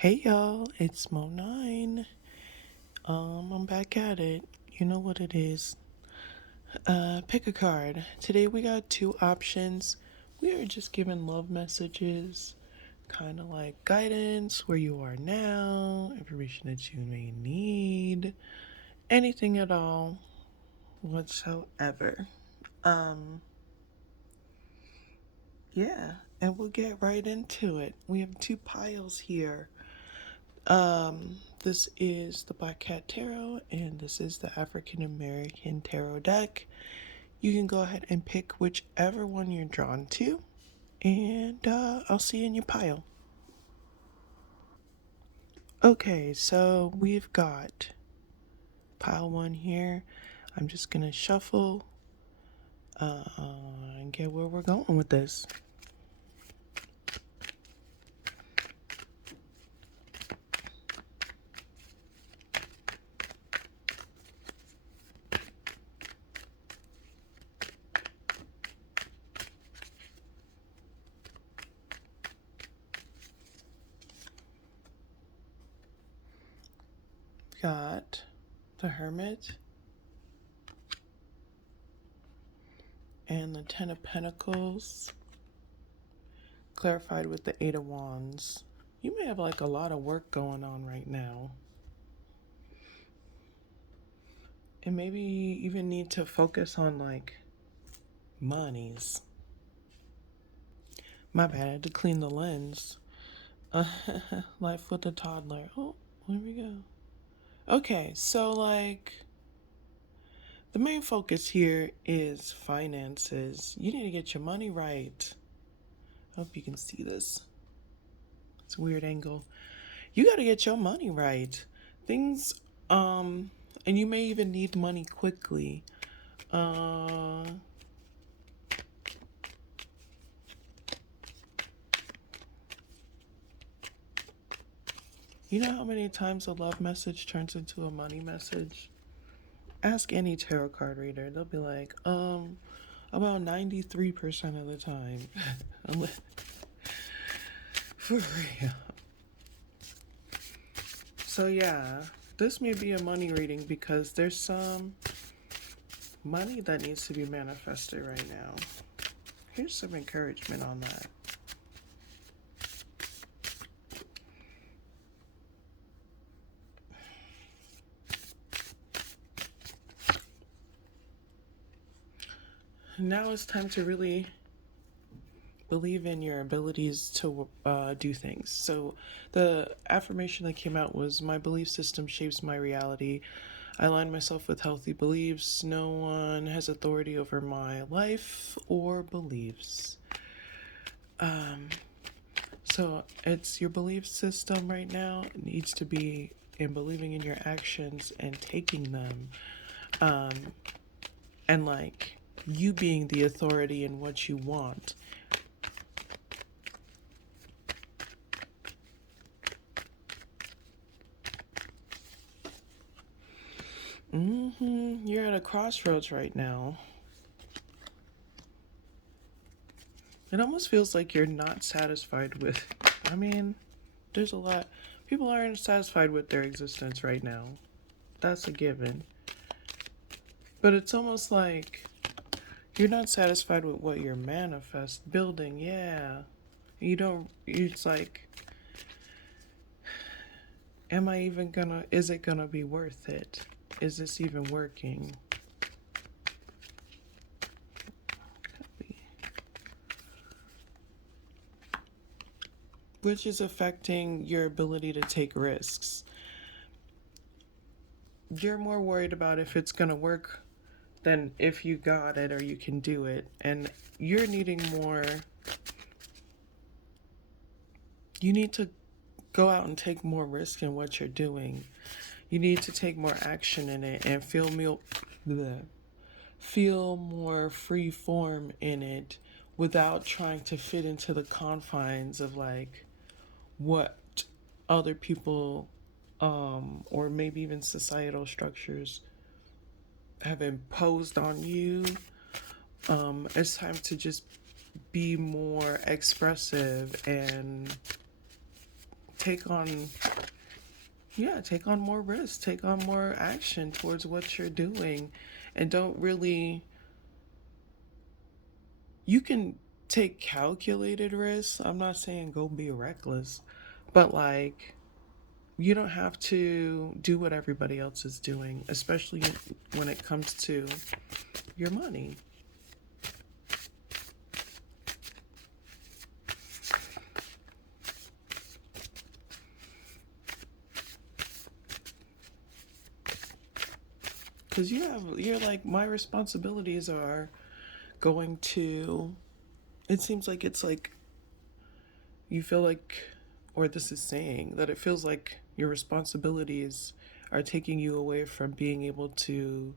Hey y'all, it's Mo9. I'm back at it. You know what it is. Pick a card. Today we got two options. We are just giving love messages, kind of like guidance, where you are now, information that you may need, anything at all, whatsoever. Um, yeah, and we'll get right into it. We have two piles here. This is the Black Cat Tarot, and this is the African American Tarot deck. You can go ahead and pick whichever one you're drawn to, and I'll see you in your pile. Okay, so we've got pile one here. I'm just gonna shuffle and get where we're going with this. Got the Hermit and the Ten of Pentacles, clarified with the Eight of Wands. You may have like a lot of work going on right now. And maybe you even need to focus on like monies. My bad, I had to clean the lens. Life with a toddler. Oh, there we go. Okay, so like the main focus here is finances. You need to get your money right. I hope you can see this. It's a weird angle. You got to get your money right. Things, and you may even need money quickly. You know how many times a love message turns into a money message? Ask any tarot card reader. They'll be like, about 93% of the time. For real. So yeah, this may be a money reading because there's some money that needs to be manifested right now. Here's some encouragement on that. Now it's time to really believe in your abilities to do things. So the affirmation that came out was, my belief system shapes my reality. I align myself with healthy beliefs. No one has authority over my life or beliefs. So it's your belief system right now. It needs to be in believing in your actions and taking them. And like you being the authority in what you want. You're at a crossroads right now. It almost feels like you're not satisfied with, there's a lot. People aren't satisfied with their existence right now. That's a given. But it's almost like you're not satisfied with what you're building, yeah. It's like, is it gonna be worth it? Is this even working? Which is affecting your ability to take risks. You're more worried about if it's gonna work than if you got it or you can do it. And you're needing more. You need to go out and take more risk in what you're doing. You need to take more action in it and feel more free form in it without trying to fit into the confines of like what other people or maybe even societal structures have imposed on you. It's time to just be more expressive and take on, yeah, take on more risks, take on more action towards what you're doing, and don't really, you can take calculated risks. I'm not saying go be reckless, but like, you don't have to do what everybody else is doing, especially when it comes to your money. Because you're like, my responsibilities are going to, it seems like it's like, you feel like, or this is saying that it feels like your responsibilities are taking you away from being able to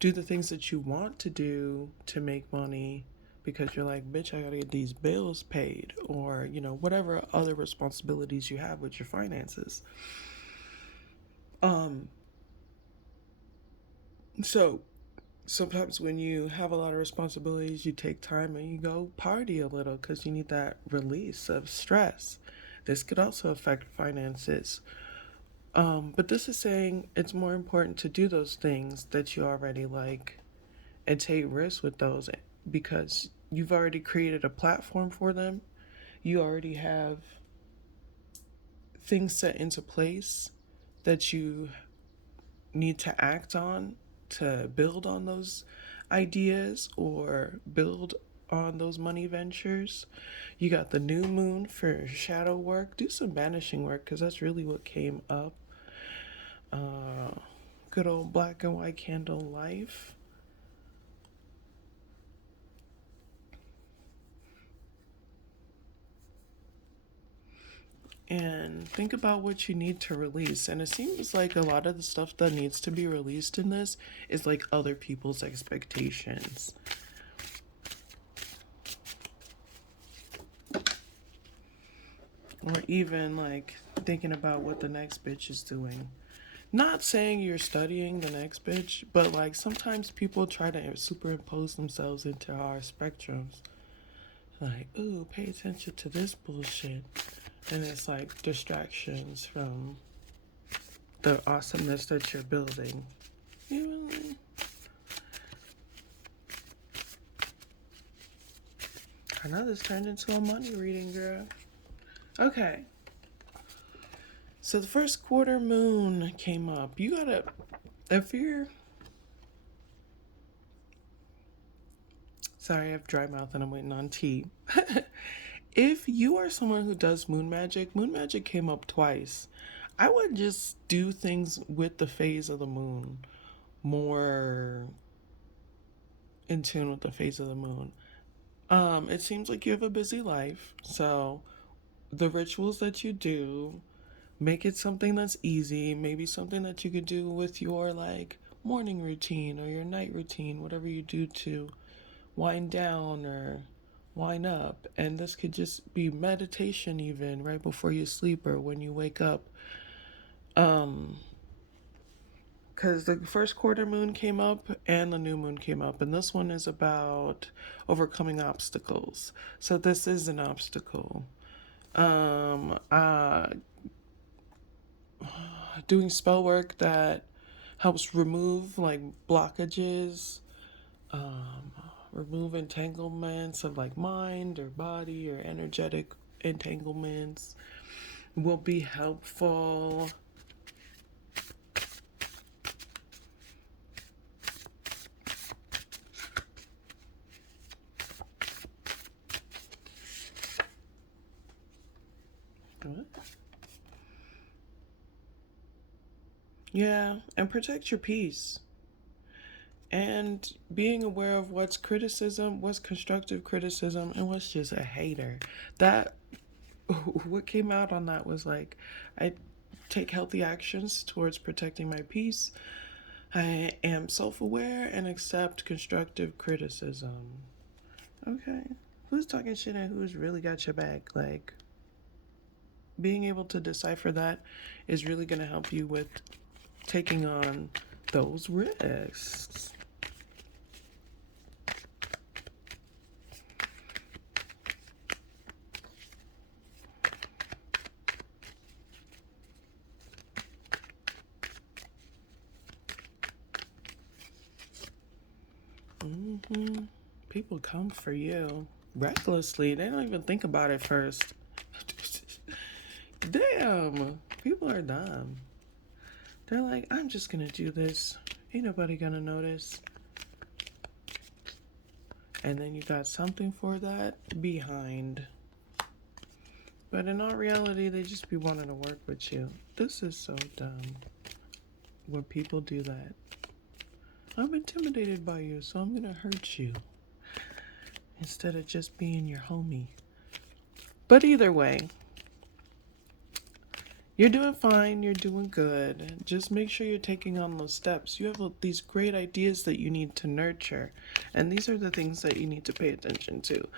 do the things that you want to do to make money, because you're like, bitch, I gotta get these bills paid, or, whatever other responsibilities you have with your finances. Um, so sometimes when you have a lot of responsibilities, you take time and you go party a little because you need that release of stress. This could also affect finances. But this is saying it's more important to do those things that you already like and take risks with those, because you've already created a platform for them. You already have things set into place that you need to act on to build on those ideas or build on those money ventures. You got the new moon for shadow work. Do some banishing work because that's really what came up. Good old black and white candle life. And think about what you need to release. And it seems like a lot of the stuff that needs to be released in this is like other people's expectations. Or even like thinking about what the next bitch is doing. Not saying you're studying the next bitch, but like sometimes people try to superimpose themselves into our spectrums. Like, ooh, pay attention to this bullshit. And it's like distractions from the awesomeness that you're building. You really... I know this turned into a money reading, girl. Okay. So the first quarter moon came up. You gotta, if you're, sorry, I have dry mouth and I'm waiting on tea. If you are someone who does moon magic came up twice. I would just do things with the phase of the moon, more in tune with the phase of the moon. It seems like you have a busy life, so the rituals that you do, make it something that's easy, maybe something that you could do with your like morning routine or your night routine, whatever you do to wind down or wind up. And this could just be meditation even right before you sleep or when you wake up. Because the first quarter moon came up and the new moon came up, and this one is about overcoming obstacles. So this is an obstacle. Um, uh, Doing spell work that helps remove like blockages, um, remove entanglements of like mind or body or energetic entanglements will be helpful. What? Yeah, and protect your peace. And being aware of what's criticism, what's constructive criticism, and what's just a hater. That, what came out on that was like, I take healthy actions towards protecting my peace. I am self aware and accept constructive criticism. Okay. Who's talking shit and who's really got your back? Like, being able to decipher that is really going to help you with taking on those risks. Mm-hmm. People come for you recklessly. They don't even think about it first. Damn, people are dumb. They're like, I'm just gonna do this. Ain't nobody gonna notice. And then you got something for that behind. But in all reality, they just be wanting to work with you. This is so dumb when people do that. I'm intimidated by you, so I'm gonna hurt you instead of just being your homie. But either way, you're doing fine, you're doing good. Just make sure you're taking on those steps. You have these great ideas that you need to nurture, and these are the things that you need to pay attention to.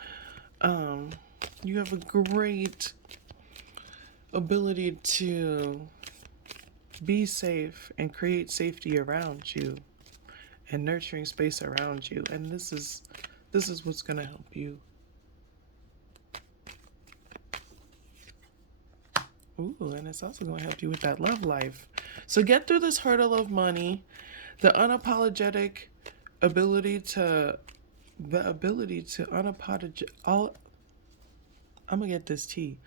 You have a great ability to be safe and create safety around you and nurturing space around you, and this is what's going to help you. Ooh, and it's also going to help you with that love life. So get through this hurdle of money, the unapologetic ability to I'm gonna get this tea.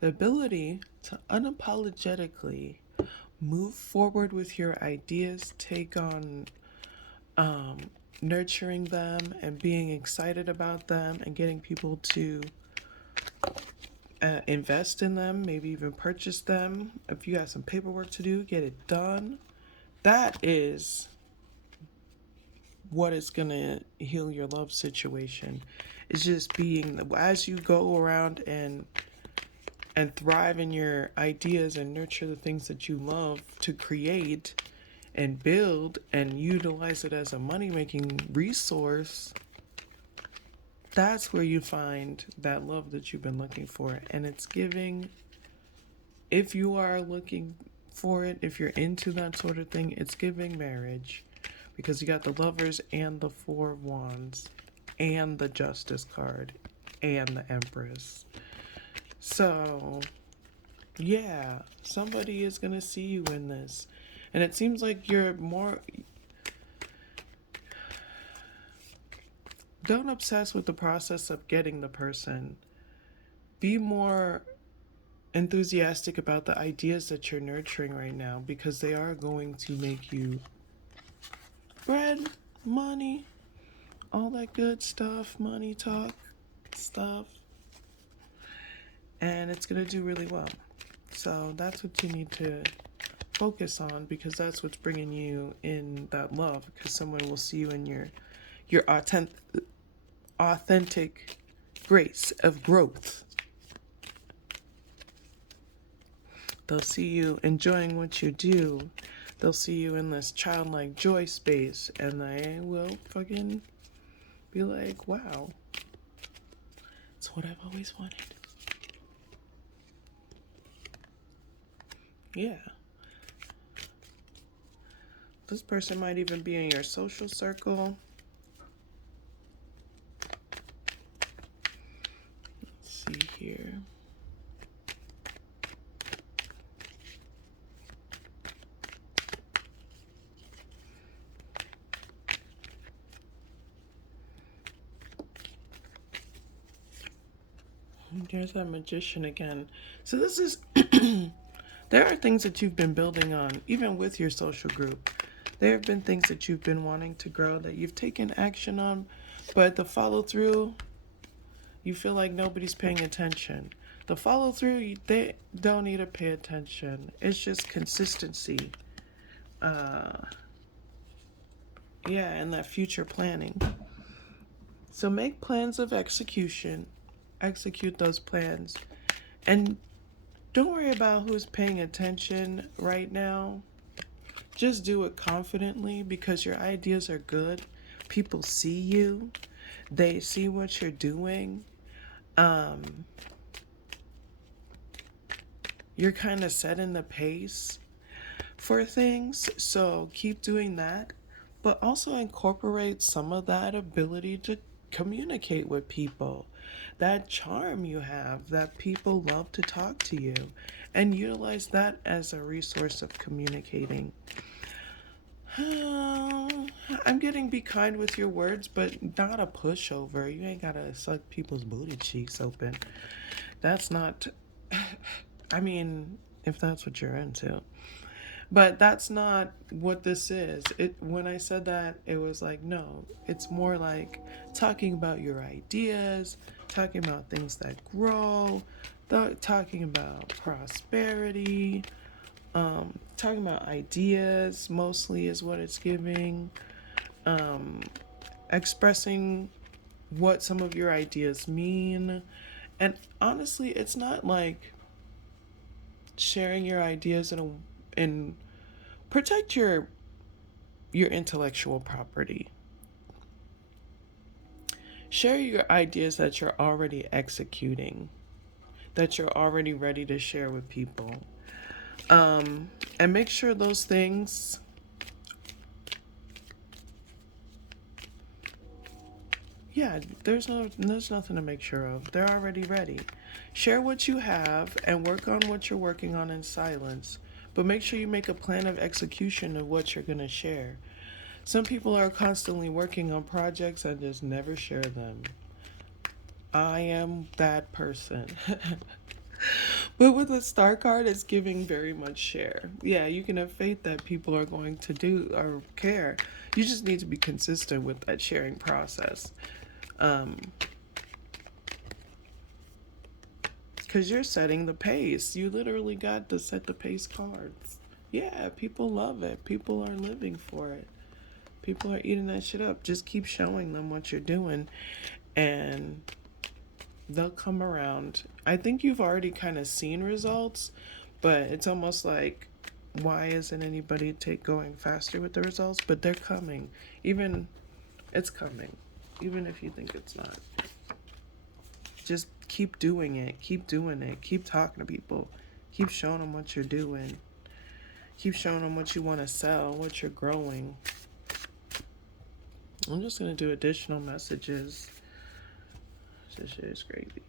The ability to unapologetically move forward with your ideas, take on nurturing them and being excited about them and getting people to invest in them, maybe even purchase them. If you got some paperwork to do, get it done. That is what is gonna heal your love situation. It's just being, as you go around and thrive in your ideas and nurture the things that you love to create and build and utilize it as a money-making resource. That's where you find that love that you've been looking for. And it's giving, if you are looking for it, if you're into that sort of thing, it's giving marriage. Because you got the Lovers and the Four of Wands and the Justice card and the Empress. So, yeah, somebody is going to see you in this. And it seems like you're more... Don't obsess with the process of getting the person. Be more enthusiastic about the ideas that you're nurturing right now, because they are going to make you bread, money, all that good stuff, money talk stuff. And it's going to do really well. So that's what you need to focus on, because that's what's bringing you in that love, because someone will see you in your authentic grace of growth. They'll see you enjoying what you do. They'll see you in this childlike joy space, and they will fucking be like, wow, it's what I've always wanted. Yeah. This person might even be in your social circle. Let's see here. There's that Magician again. So this is... There are things that you've been building on, even with your social group. There have been things that you've been wanting to grow that you've taken action on, but the follow through, you feel like nobody's paying attention. The follow through, they don't need to pay attention. It's just consistency. And that future planning. So make plans of execution. Execute those plans. And don't worry about who's paying attention right now. Just do it confidently, because your ideas are good. People see you. They see what you're doing. You're kind of setting the pace for things. So keep doing that. But also incorporate some of that ability to communicate with people. That charm you have, that people love to talk to you. And utilize that as a resource of communicating. I'm getting be kind with your words, but not a pushover. You ain't gotta suck people's booty cheeks open. That's not, I mean, if that's what you're into. But that's not what this is. It when I said that, it was like, no, it's more like talking about your ideas, talking about things that grow, talking about prosperity, talking about ideas mostly is what it's giving. Um, Expressing what some of your ideas mean. And honestly, it's not like sharing your ideas in protect your intellectual property. Share your ideas that you're already executing, that you're already ready to share with people. And make sure those things, yeah, there's nothing to make sure of. They're already ready. Share what you have and work on what you're working on in silence. But make sure you make a plan of execution of what you're going to share. Some people are constantly working on projects and just never share them. I am that person. But with the star card, it's giving very much share. Yeah, you can have faith that people are going to do or care. You just need to be consistent with that sharing process. Um, because you're setting the pace. You literally got the set the pace cards. Yeah, people love it. People are living for it. People are eating that shit up. Just keep showing them what you're doing, and they'll come around. I think you've already kind of seen results, but it's almost like, why isn't anybody going faster with the results? But they're coming. Even it's coming, even if you think it's not. Just keep doing it. Keep doing it. Keep talking to people. Keep showing them what you're doing. Keep showing them what you want to sell, what you're growing. I'm just gonna do additional messages. This shit is crazy.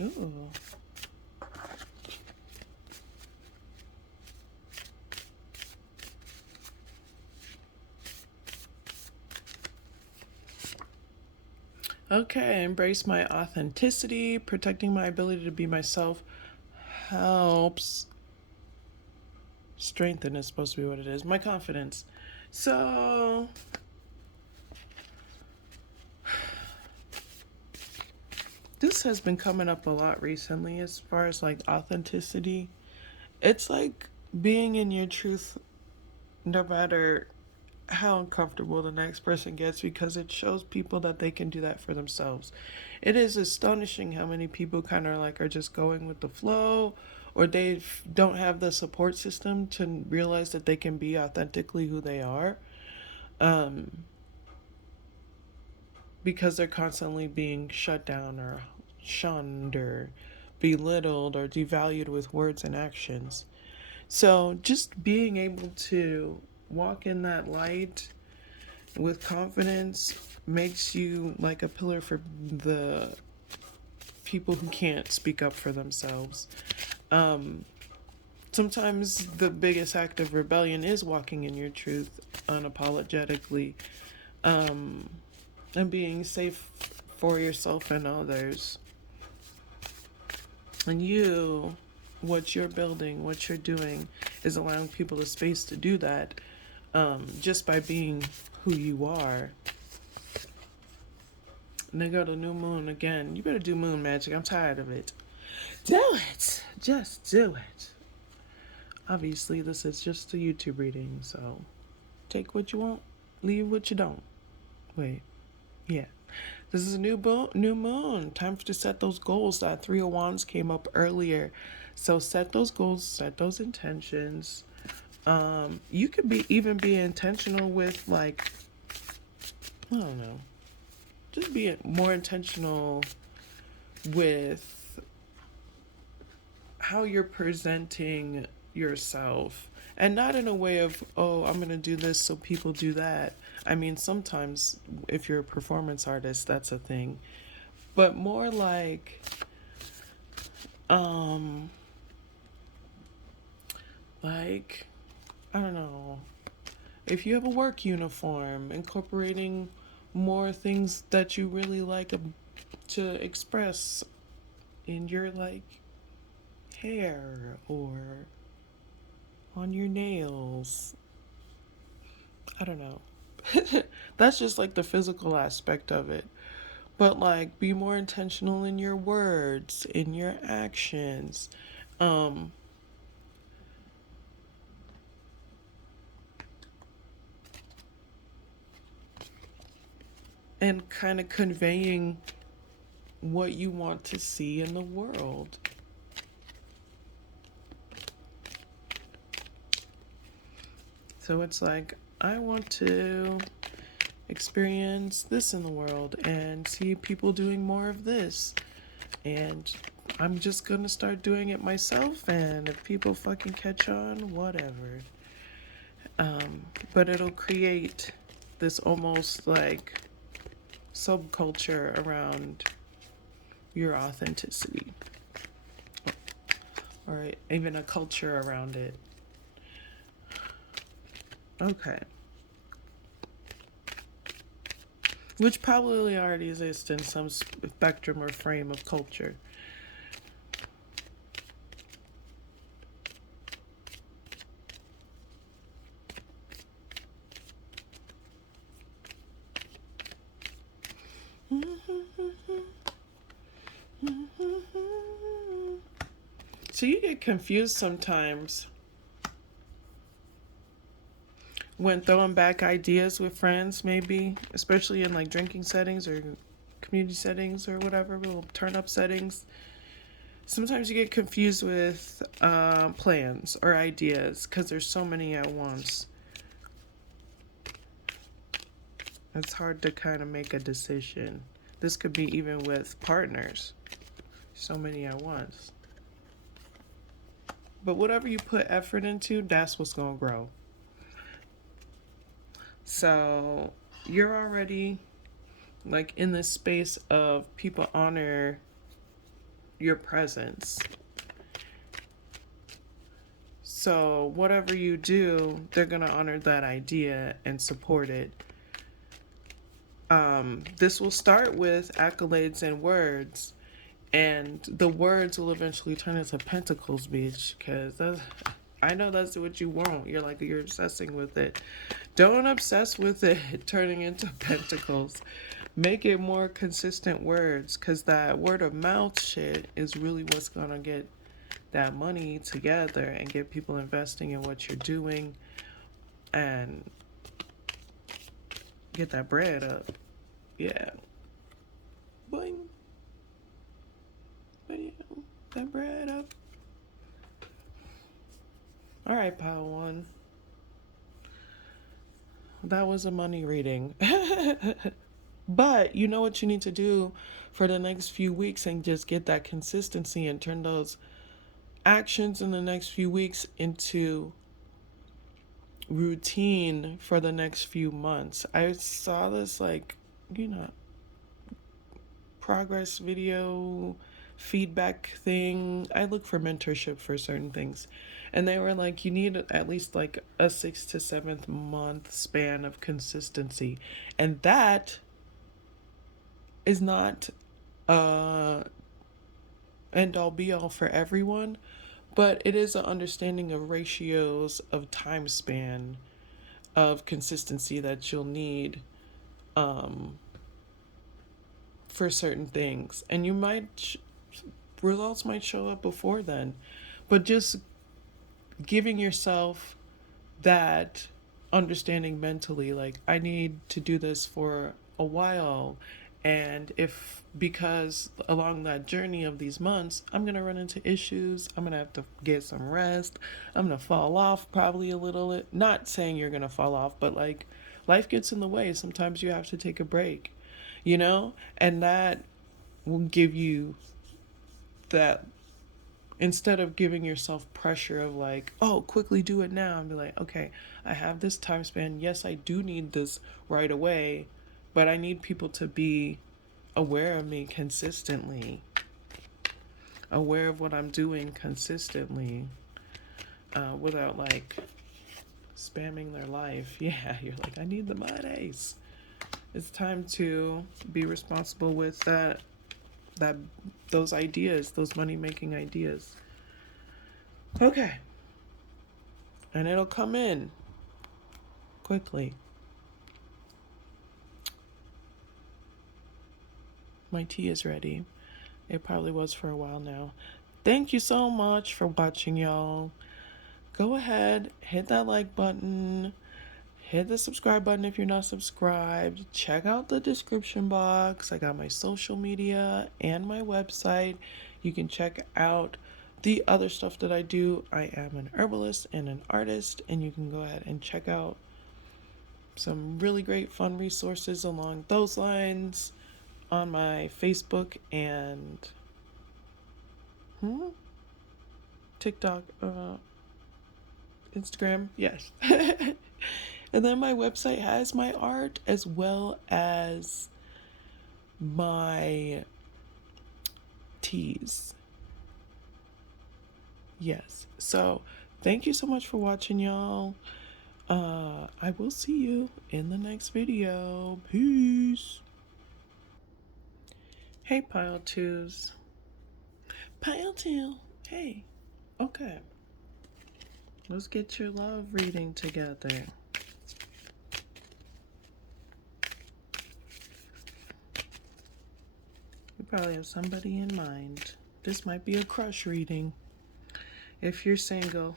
Ooh. Okay, embrace my authenticity. Protecting my ability to be myself helps strengthen is supposed to be what it is. My confidence. So this has been coming up a lot recently as far as like authenticity. It's like being in your truth no matter how uncomfortable the next person gets, because it shows people that they can do that for themselves. It is astonishing how many people kind of like are just going with the flow, or they don't have the support system to realize that they can be authentically who they are, um, because they're constantly being shut down or shunned or belittled or devalued with words and actions. So just being able to walk in that light with confidence makes you like a pillar for the people who can't speak up for themselves. Um, Sometimes the biggest act of rebellion is walking in your truth unapologetically, um, and being safe for yourself and others. And what you're building, what you're doing, is allowing people the space to do that, just by being who you are. And they go to new moon again. You better do moon magic. I'm tired of it. Do it. Just do it. Obviously, this is just a YouTube reading, so take what you want, leave what you don't. Wait, yeah. This is a new moon. Time to set those goals. That Three of Wands came up earlier. So set those goals, set those intentions. You could even be intentional with like, I don't know, just be more intentional with how you're presenting yourself, and not in a way of, oh, I'm going to do this so people do that. I mean, sometimes if you're a performance artist, that's a thing, but more um like I don't know, if you have a work uniform, incorporating more things that you really like to express in your like hair or on your nails. I don't know. That's just like the physical aspect of it. But like be more intentional in your words, in your actions. Um and kind of conveying what you want to see in the world. So it's like, I want to experience this in the world and see people doing more of this. And I'm just gonna start doing it myself, and if people fucking catch on, whatever. But it'll create this almost like subculture around your authenticity, or even a culture around it. Okay. Which probably already exists in some spectrum or frame of culture. So you get confused sometimes when throwing back ideas with friends, maybe, especially in like drinking settings or community settings or whatever, little turn up settings. Sometimes you get confused with plans or ideas because there's so many at once. It's hard to kind of make a decision. This could be even with partners, so many at once. But whatever you put effort into, that's what's going to grow. So you're already like in this space of people honor your presence. So whatever you do, they're going to honor that idea and support it. This will start with accolades and words, and the words will eventually turn into pentacles, bitch, because I know that's what you want. You're obsessing with it. Don't obsess with it turning into pentacles. Make it more consistent words, because that word of mouth shit is really what's gonna get that money together and get people investing in what you're doing and get that bread up. Yeah. Boing. But yeah, that bread up. All right, pile one. That was a money reading. But you know what you need to do for the next few weeks and just get that consistency and turn those actions in the next few weeks into routine for the next few months. I saw this progress video feedback thing. I look for mentorship for certain things. And they were like, you need at least like a 6 to 7 month span of consistency. And that is not end all be all for everyone, but it is an understanding of ratios of time span of consistency that you'll need um, for certain things. And results might show up before then, but just giving yourself that understanding mentally, like, I need to do this for a while, and if because along that journey of these months I'm gonna run into issues, I'm gonna have to get some rest, I'm gonna fall off probably a little. Not saying you're gonna fall off, but like, life gets in the way. Sometimes you have to take a break, you know, and that will give you that Instead of giving yourself pressure of like, oh, quickly do it now, and be like, okay, I have this time span. Yes, I do need this right away, but I need people to be aware of me consistently, aware of what I'm doing consistently, without like spamming their life. Yeah, you're like, I need the monies. It's time to be responsible with that those ideas, those money making ideas. Okay. And it'll come in quickly. My tea is ready. It probably was for a while now. Thank you so much for watching, y'all. Go ahead, hit that like button, hit the subscribe button if you're not subscribed. Check out the description box. I got my social media and my website. You can check out the other stuff that I do. I am an herbalist and an artist, and you can go ahead and check out some really great fun resources along those lines on my Facebook and TikTok, Instagram. Yes. And then my website has my art as well as my teas. Yes. So thank you so much for watching, y'all. I will see you in the next video. Peace. Hey, Pile 2s. Pile 2. Hey. Okay. Let's get your love reading together. You probably have somebody in mind. This might be a crush reading. If you're single.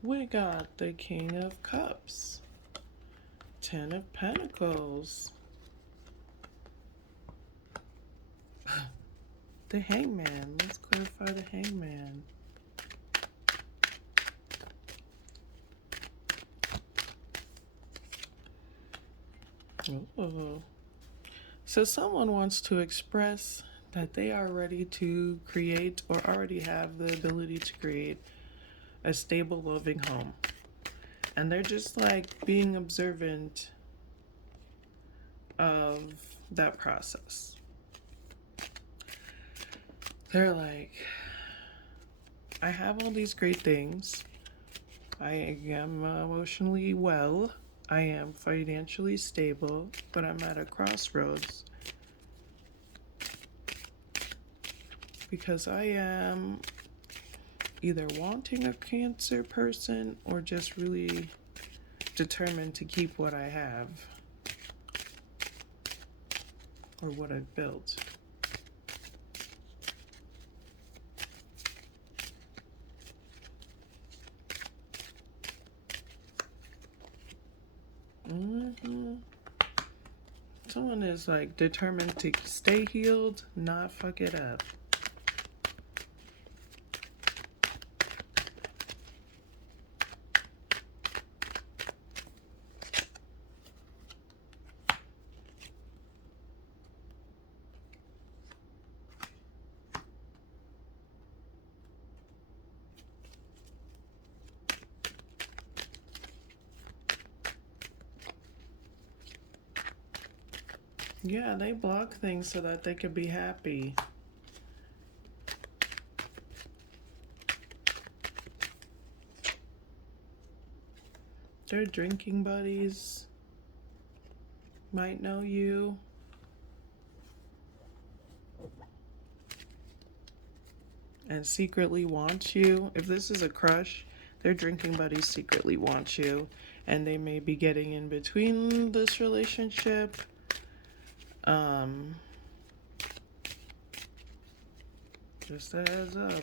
We got the King of Cups, 10 of Pentacles, the Hangman. Let's clarify the Hangman. Oh. So someone wants to express that they are ready to create or already have the ability to create a stable, loving home. And they're just like being observant of that process. They're like, I have all these great things. I am emotionally well. I am financially stable, but I'm at a crossroads because I am either wanting a Cancer person or just really determined to keep what I have or what I've built. Someone is like determined to stay healed, not fuck it up. Yeah, they block things so that they could be happy. Their drinking buddies might know you. And secretly want you. If this is a crush, their drinking buddies secretly want you. And they may be getting in between this relationship. Just a heads up.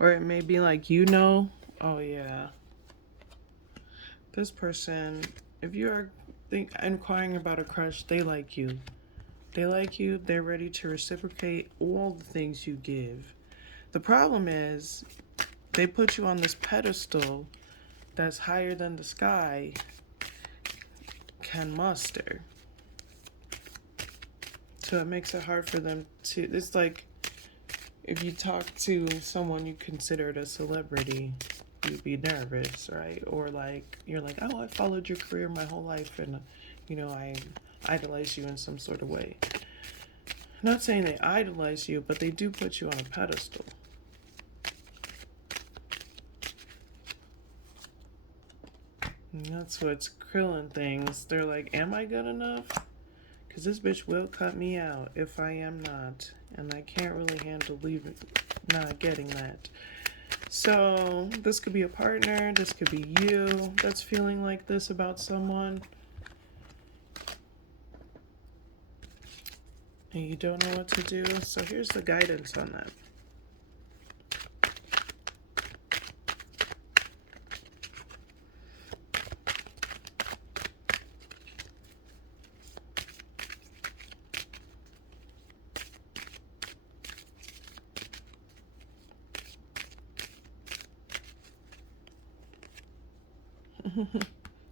Or it may be like, you know, oh yeah, this person, if you are inquiring about a crush, they like you. They like you, they're ready to reciprocate all the things you give. The problem is, they put you on this pedestal that's higher than the sky can muster. So it makes it hard for them to. It's like if you talk to someone you considered a celebrity, you'd be nervous, right? Or like you're like, oh, I followed your career my whole life, and I idolize you in some sort of way. I'm not saying they idolize you, but they do put you on a pedestal. And that's what's killing things. They're like, am I good enough? Because this bitch will cut me out if I am not. And I can't really handle leaving, not getting that. So this could be a partner. This could be you that's feeling like this about someone. And you don't know what to do. So here's the guidance on that.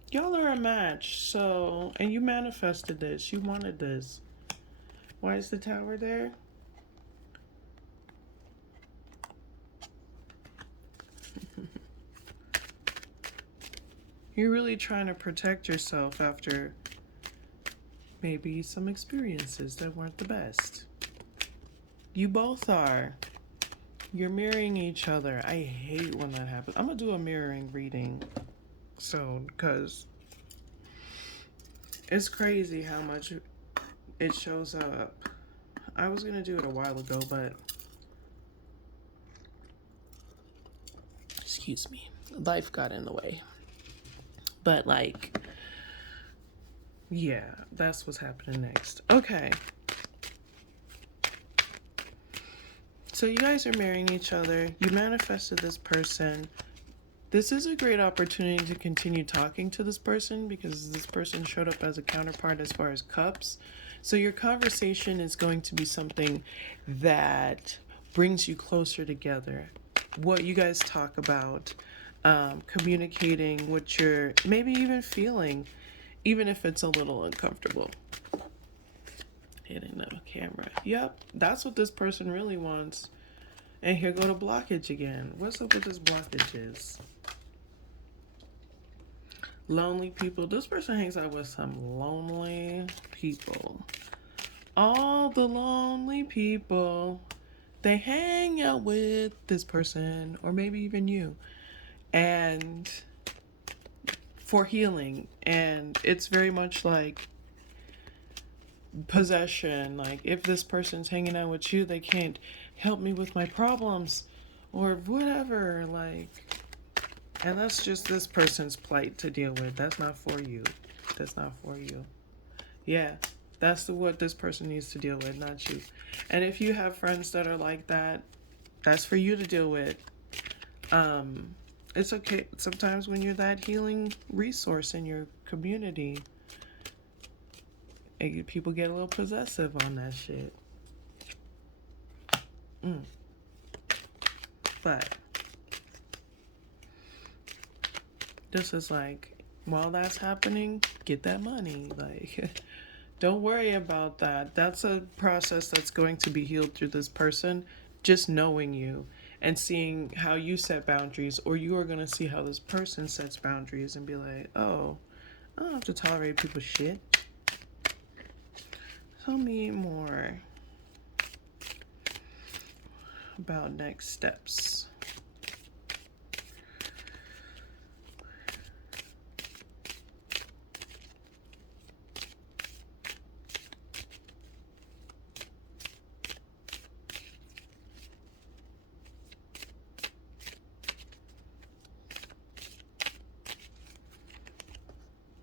Y'all are a match, so, and you manifested this. You wanted this. Why is the tower there? You're really trying to protect yourself after maybe some experiences that weren't the best. You both are. You're mirroring each other. I hate when that happens. I'm going to do a mirroring reading soon because it's crazy how much it shows up. I was going to do it a while ago, but excuse me, life got in the way. But like, yeah, that's what's happening next. Okay. So you guys are marrying each other. You manifested this person. This is a great opportunity to continue talking to this person because this person showed up as a counterpart as far as cups. So your conversation is going to be something that brings you closer together. What you guys talk about, communicating what you're maybe even feeling, even if it's a little uncomfortable. Hitting the camera. Yep, that's what this person really wants. And here go to blockage again. What's up with this blockages? Lonely people. This person hangs out with some lonely people. All the lonely people, they hang out with this person, or maybe even you. And for healing. And it's very much like possession. Like, if this person's hanging out with you, they can't help me with my problems or whatever. Like, and that's just this person's plight to deal with. That's not for you. That's not for you. Yeah, that's what this person needs to deal with, not you. And if you have friends that are like that, that's for you to deal with. It's okay. Sometimes when you're that healing resource in your community, people get a little possessive on that shit. But this is like, while that's happening, get that money. Like, don't worry about that. That's a process that's going to be healed through this person just knowing you and seeing how you set boundaries, or you are going to see how this person sets boundaries and be like, oh, I don't have to tolerate people's shit. Tell me more about next steps.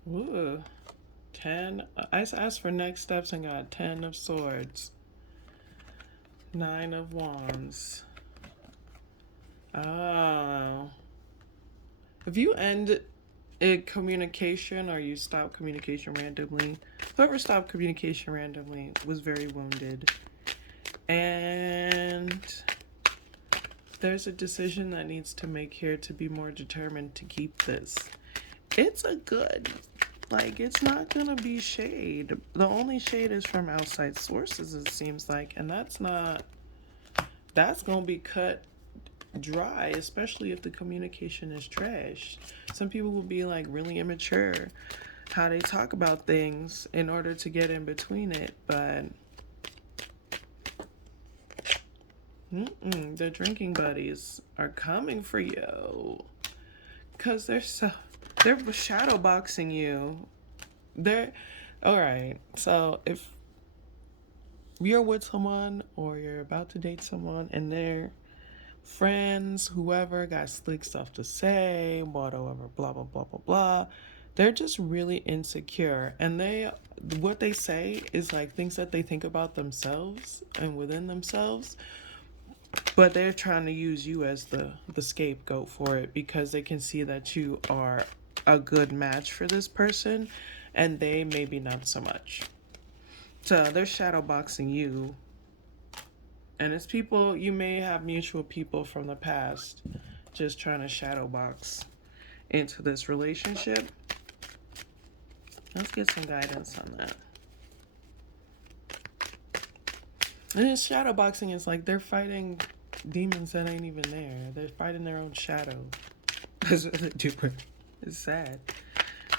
Ooh, 10. I asked for next steps and got 10 of swords. 9 of wands. Oh. If you end a communication or you stop communication randomly, whoever stopped communication randomly was very wounded. And there's a decision that needs to make here to be more determined to keep this. It's a good, like, it's not gonna be shade. The only shade is from outside sources, it seems like, and that's gonna be cut dry, especially if the communication is trash. Some people will be like really immature how they talk about things in order to get in between it, but the drinking buddies are coming for you because they're shadow boxing you. They're all right. So if you're with someone or you're about to date someone and they're friends, whoever got slick stuff to say, whatever, blah blah blah blah blah. They're just really insecure, and what they say is like things that they think about themselves and within themselves, but they're trying to use you as the scapegoat for it because they can see that you are a good match for this person, and they maybe not so much. So they're shadow boxing you. And it's people, you may have mutual people from the past just trying to shadow box into this relationship. Let's get some guidance on that. And this shadow boxing is like they're fighting demons that ain't even there. They're fighting their own shadow. That's what they're doing. It's sad,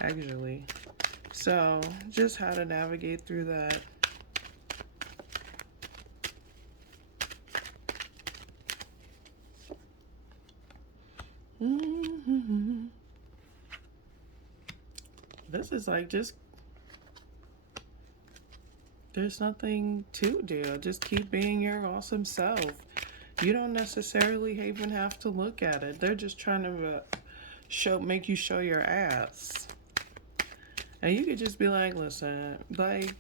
actually. So, just how to navigate through that. This is like just, there's nothing to do. Just keep being your awesome self. You don't necessarily even have to look at it. They're just trying to make you show your ass. And you could just be like, listen, like,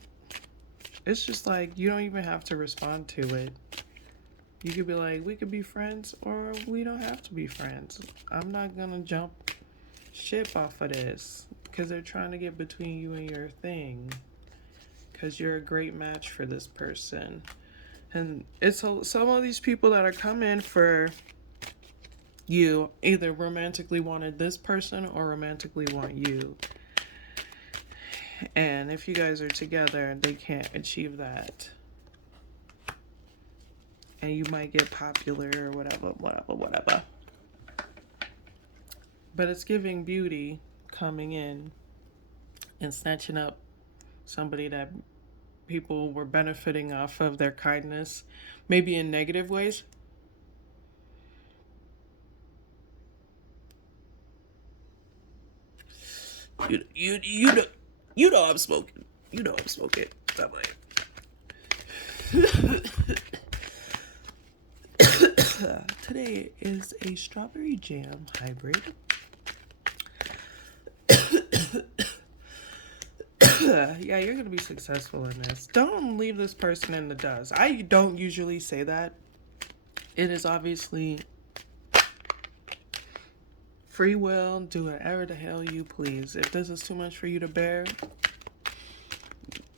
it's just like, you don't even have to respond to it. You could be like, we could be friends or we don't have to be friends. I'm not gonna jump ship off of this because they're trying to get between you and your thing because you're a great match for this person. And it's some of these people that are coming for you either romantically wanted this person or romantically want you. And if you guys are together, they can't achieve that. And you might get popular or whatever. But it's giving beauty coming in and snatching up somebody that people were benefiting off of their kindness, maybe in negative ways. You know I'm smoking. You know I'm smoking. Stop like. Today is a strawberry jam hybrid. Yeah, you're gonna be successful in this. Don't leave this person in the dust. I don't usually say that. It is obviously free will. Do whatever the hell you please. If this is too much for you to bear,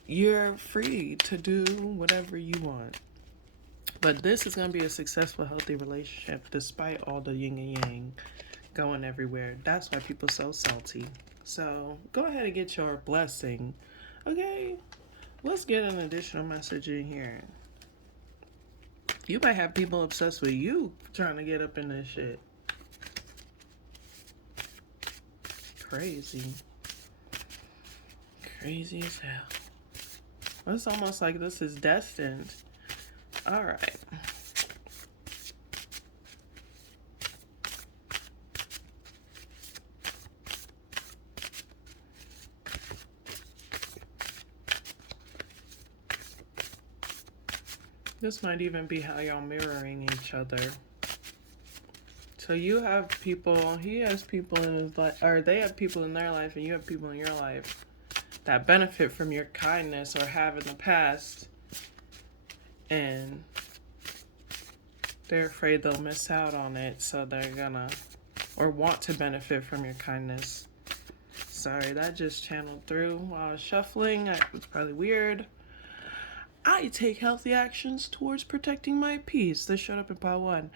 you're free to do whatever you want. But this is going to be a successful, healthy relationship despite all the yin and yang going everywhere. That's why people are so salty. So go ahead and get your blessing. Okay, let's get an additional message in here. You might have people obsessed with you trying to get up in this shit. Crazy. Crazy as hell. It's almost like this is destined. All right. This might even be how y'all mirroring each other. So you have people, he has people in his life, or they have people in their life, and you have people in your life that benefit from your kindness or have in the past. And They're afraid they'll miss out on it, so they're gonna or want to benefit from your kindness. Sorry, that just channeled through while I was shuffling. It was probably weird. I take healthy actions towards protecting my peace. This showed up in pile one.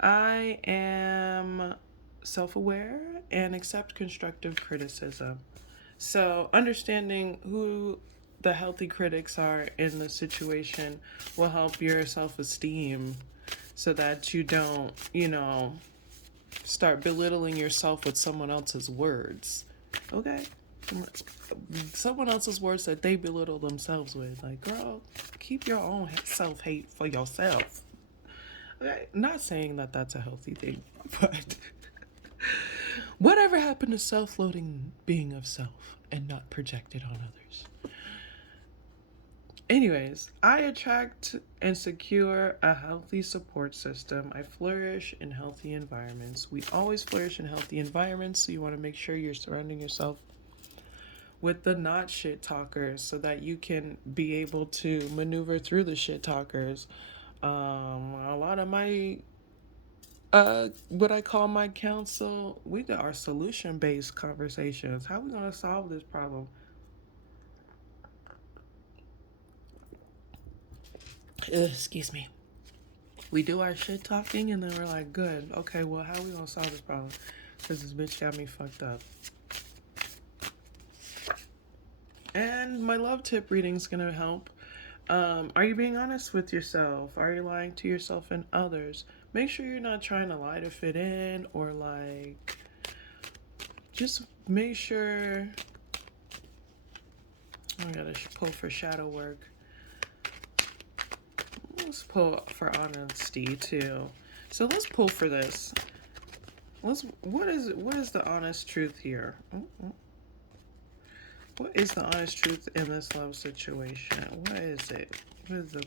I am self aware and accept constructive criticism. So, understanding who the healthy critics are in the situation will help your self esteem so that you don't, start belittling yourself with someone else's words. Okay? Someone else's words that they belittle themselves with. Like, girl, keep your own self hate for yourself. Okay? Not saying that that's a healthy thing, but whatever happened to self loathing being of self and not projected on others? Anyways, I attract and secure a healthy support system. I flourish in healthy environments. We always flourish in healthy environments, so you want to make sure you're surrounding yourself with the not shit talkers so that you can be able to maneuver through the shit talkers. A lot of my what I call my counsel, we got our solution based conversations. How are we gonna solve this problem? Excuse me. We do our shit talking and then we're like, good, okay, well, how are we gonna solve this problem? Because this bitch got me fucked up. And my love tip reading's gonna help. Are you being honest with yourself? Are you lying to yourself and others? Make sure you're not trying to lie to fit in or like, just make sure. I gotta pull for shadow work. Let's pull for honesty too. So let's pull for this. What is the honest truth here? What is the honest truth in this love situation? What is it? What is the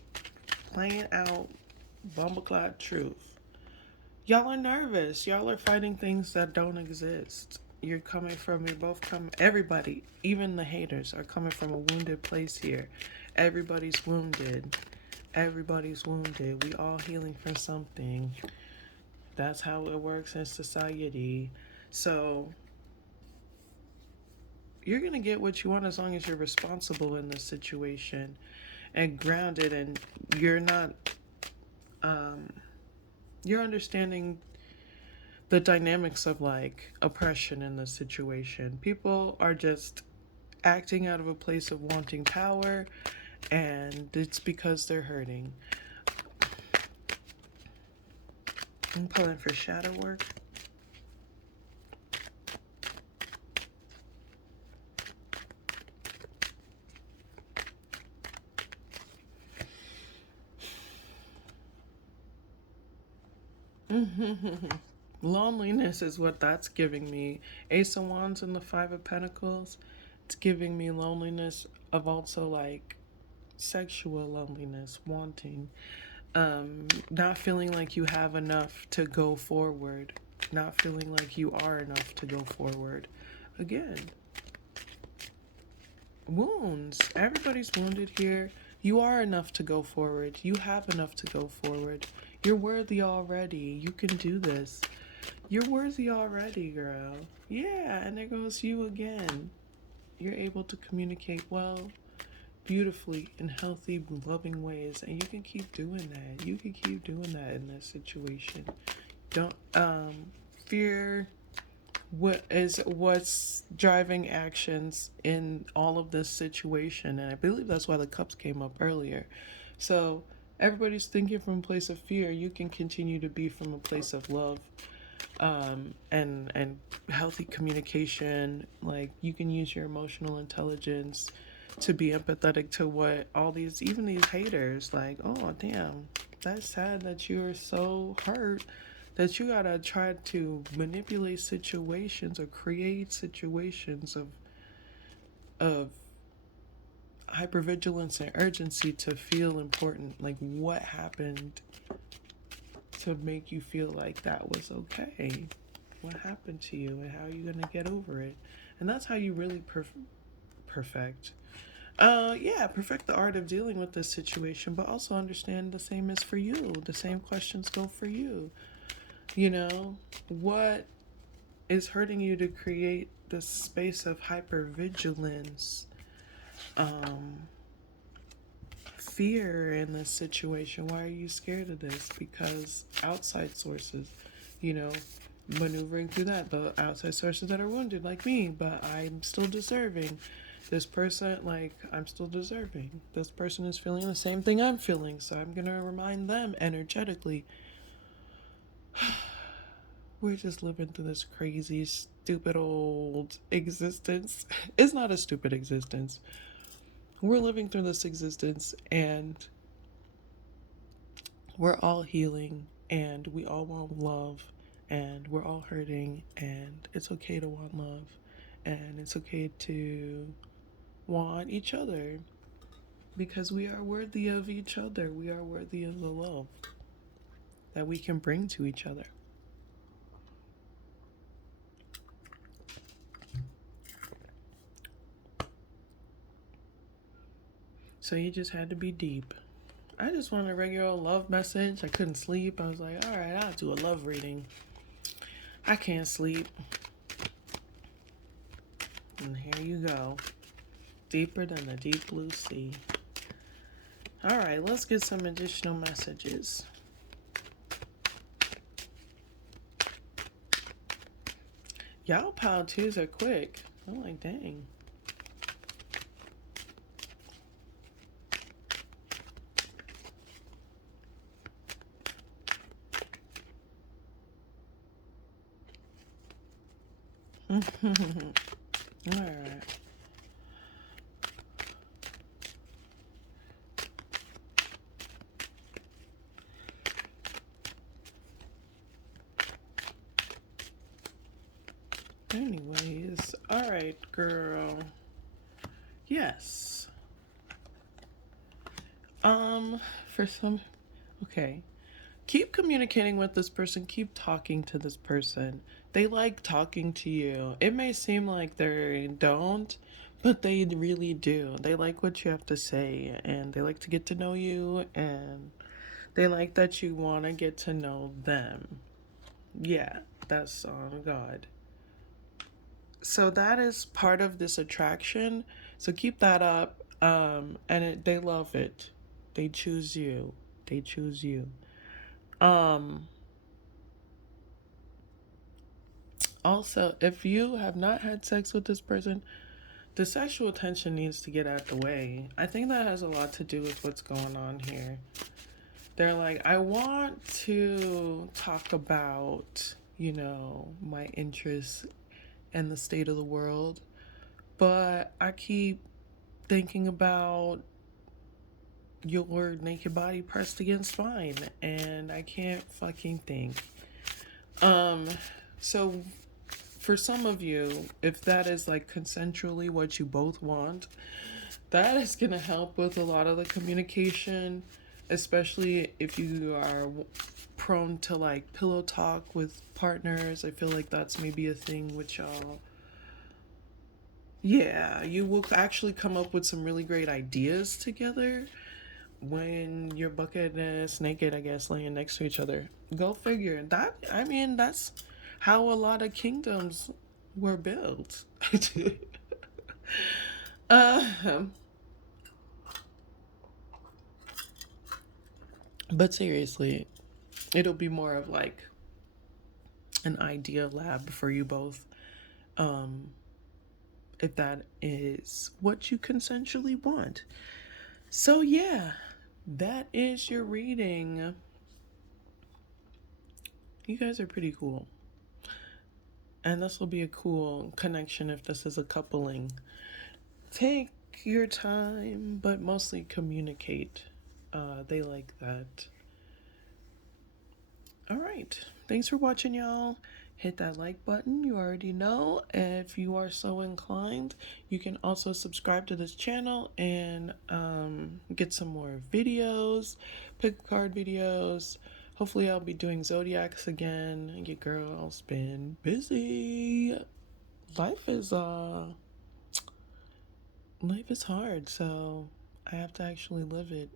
plain out bumbleclad truth? Y'all are nervous. Y'all are fighting things that don't exist. You're both coming, everybody, even the haters, are coming from a wounded place here. Everybody's wounded. Everybody's wounded. We all healing from something. That's how it works in society. So you're going to get what you want as long as you're responsible in this situation and grounded, and you're not, you're understanding the dynamics of like oppression in this situation. People are just acting out of a place of wanting power, and it's because they're hurting. I'm pulling for shadow work. Loneliness is what that's giving me. Ace of Wands and the Five of Pentacles. It's giving me loneliness of also like sexual loneliness, wanting, not feeling like you have enough to go forward, not feeling like you are enough to go forward. Again, wounds. Everybody's wounded here. You are enough to go forward. You have enough to go forward. You're worthy already. You can do this. You're worthy already, girl. Yeah, and there goes you again. You're able to communicate well, beautifully, in healthy, loving ways, and you can keep doing that. You can keep doing that in this situation. Don't fear what's driving actions in all of this situation, and I believe that's why the cups came up earlier. So everybody's thinking from a place of fear. You can continue to be from a place of love, and healthy communication. Like, you can use your emotional intelligence to be empathetic to what all these, even these haters, like, oh damn, that's sad that you're so hurt that you gotta try to manipulate situations or create situations of hypervigilance and urgency to feel important. Like, what happened to make you feel like that was okay? What happened to you, and how are you gonna get over it? And that's how you really perfect. Yeah, perfect the art of dealing with this situation, but also understand the same is for you. The same questions go for you. You know, what is hurting you to create this space of hypervigilance, um, fear in this situation? Why are you scared of this? Because outside sources, you know, maneuvering through that, the outside sources that are wounded, like me, but I'm still deserving. This person, like, I'm still deserving. This person is feeling the same thing I'm feeling, so I'm gonna remind them energetically. We're just living through this crazy, stupid old existence. It's not a stupid existence. We're living through this existence, and we're all healing, and we all want love, and we're all hurting, and it's okay to want love, and it's okay to want each other, because we are worthy of each other. We are worthy of the love that we can bring to each other. So you just had to be deep. I just wanted a regular love message. I couldn't sleep. I was like, all right, I'll do a love reading. I can't sleep. And here you go. Deeper than the deep blue sea. All right, let's get some additional messages. Y'all pile twos are quick. I'm like, dang. All right. Anyways, all right, girl. Yes. For some, okay. Keep communicating with this person. Keep talking to this person. They like talking to you. It may seem like they don't, but they really do. They like what you have to say, and they like to get to know you, and they like that you want to get to know them. Yeah, that's on God. So that is part of this attraction. So keep that up. They love it. They choose you. They choose you. Um, Also, if you have not had sex with this person, the sexual tension needs to get out the way. I think that has a lot to do with what's going on here. They're like, I want to talk about, my interests and the state of the world, but I keep thinking about your naked body pressed against mine, and I can't fucking think. Um, so for some of you, if that is like consensually what you both want, that is going to help with a lot of the communication, especially if you are prone to like pillow talk with partners. I feel like that's maybe a thing with y'all. Yeah, you will actually come up with some really great ideas together when you're bucket ass naked, I guess, laying next to each other. Go figure. That's how a lot of kingdoms were built. um, but seriously, it'll be more of like an idea lab for you both. Um, if that is what you consensually want. So yeah, that is your reading. You guys are pretty cool. And this will be a cool connection if this is a coupling. Take your time, but mostly communicate. They like that. All right. Thanks for watching, y'all. Hit that like button. You already know. If you are so inclined, you can also subscribe to this channel and get some more videos, pick a card videos. Hopefully, I'll be doing zodiacs again. Your girl's been busy. Life is life is hard, so I have to actually live it.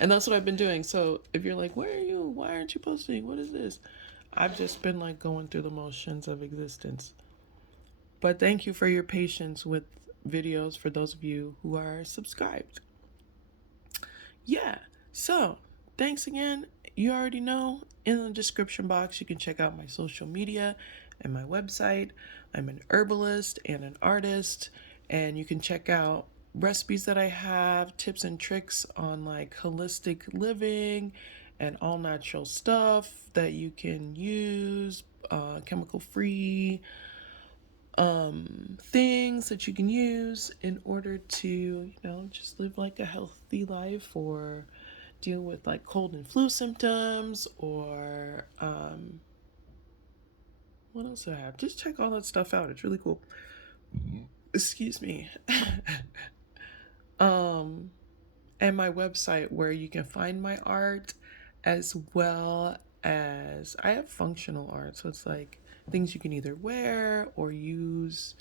And that's what I've been doing. So if you're like, where are you? Why aren't you posting? What is this? I've just been like going through the motions of existence. But thank you for your patience with videos for those of you who are subscribed. Yeah. So, thanks again. You already know in the description box you can check out my social media and my website. I'm an herbalist and an artist, and you can check out recipes that I have, tips and tricks on like holistic living and all natural stuff that you can use, chemical free things that you can use in order to, just live like a healthy life or deal with like cold and flu symptoms or what else do I have? Just check all that stuff out. It's really cool. Excuse me. um, and my website where you can find my art as well as I have functional art. So it's like things you can either wear or use,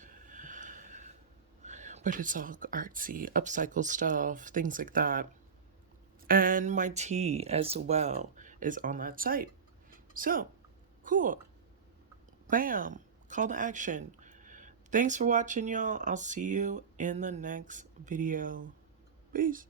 but it's all artsy, upcycle stuff, things like that. And my tea as well is on that site. So, cool. Bam. Call to action. Thanks for watching, y'all. I'll see you in the next video. Peace.